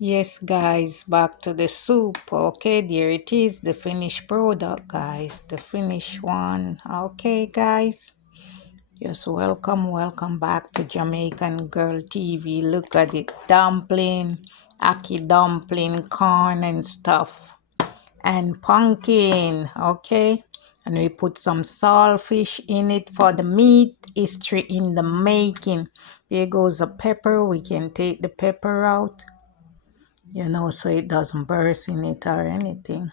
Yes, guys, back to the soup. Okay, there it is, the finished product, guys. The finished one. Okay, guys. Just welcome back to Jamaican Girl TV. Look at it, dumpling, ackee dumpling, corn and stuff, and pumpkin. Okay, and we put some saltfish in it for the meat. History in the making. There goes a pepper. We can take the pepper out, so it doesn't burst in it or anything.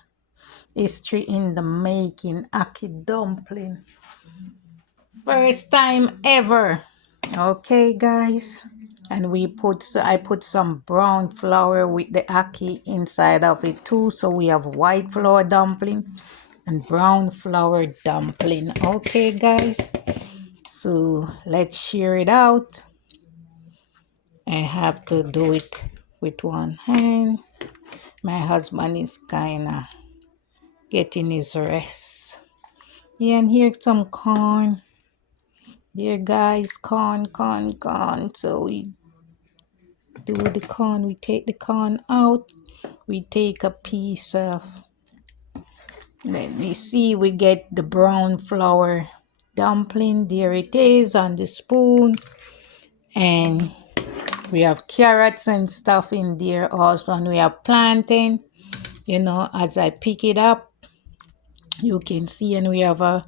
History in the making, ackee dumpling. First time ever. Okay, guys. And I put some brown flour with the ackee inside of it too. So we have white flour dumpling and brown flour dumpling. Okay, guys. So let's share it out. I have to do it with one hand. My husband is kind of getting his rest. Yeah, and here's some corn. There, guys, corn. So we do the corn. We take the corn out. We take a piece of, let me see, we get the brown flour dumpling. There it is on the spoon. And we have carrots and stuff in there also. And we have plantain. As I pick it up, you can see, and we have a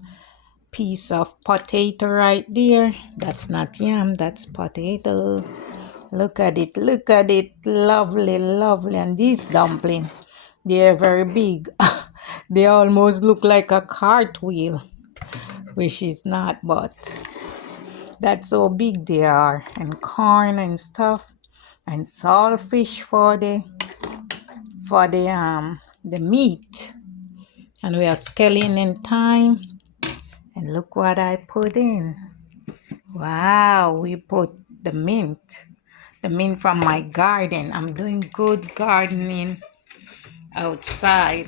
piece of potato right there. That's not yam, that's potato. Look at it, lovely. And these dumplings, they're very big. They almost look like a cartwheel, which is not, but that's how big they are. And corn and stuff, and saltfish for the meat. And we have scallion and thyme. And look what I put in. Wow, we put the mint from my garden. I'm doing good gardening outside,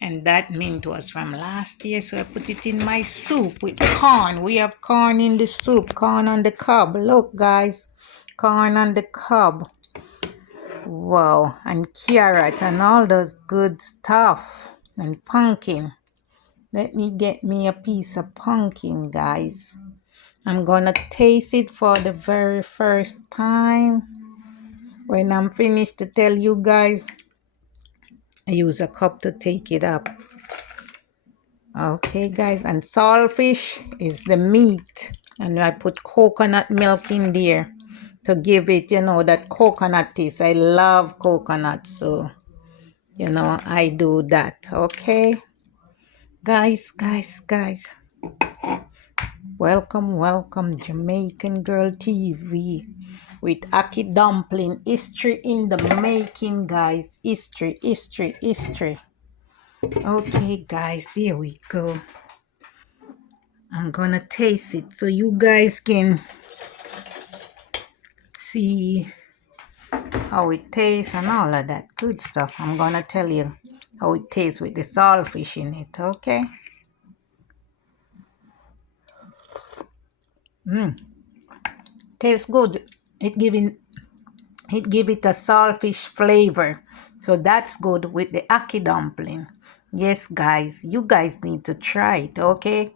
and that mint was from last year, so I put it in my soup with corn. We have corn in the soup, corn on the cob. Look, guys, corn on the cob. Wow, and carrot and all those good stuff, and pumpkin. Let me get me a piece of pumpkin, guys. I'm gonna taste it for the very first time. When I'm finished to tell you guys, I use a cup to take it up. Okay, guys, and saltfish is the meat. And I put coconut milk in there to give it, that coconut taste. I love coconut, so, I do that. Okay, guys. Welcome, Jamaican Girl TV with Ackee Dumpling. History in the making, guys. History. Okay, guys, there we go. I'm gonna taste it so you guys can see how it tastes and all of that good stuff. I'm gonna tell you how it tastes with the saltfish in it, okay? Tastes good. It give it a saltfish flavor. So that's good with the ackee dumpling. Yes, guys, you guys need to try it, okay?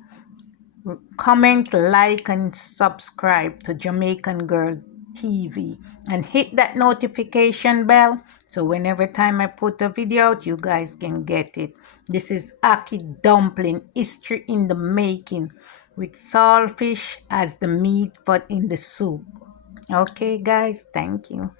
Comment, like, and subscribe to Jamaican Girl TV, and hit that notification bell so whenever time I put a video out, you guys can get it. This is ackee dumpling, history in the making, with saltfish as the meat but in the soup. Okay, guys, thank you.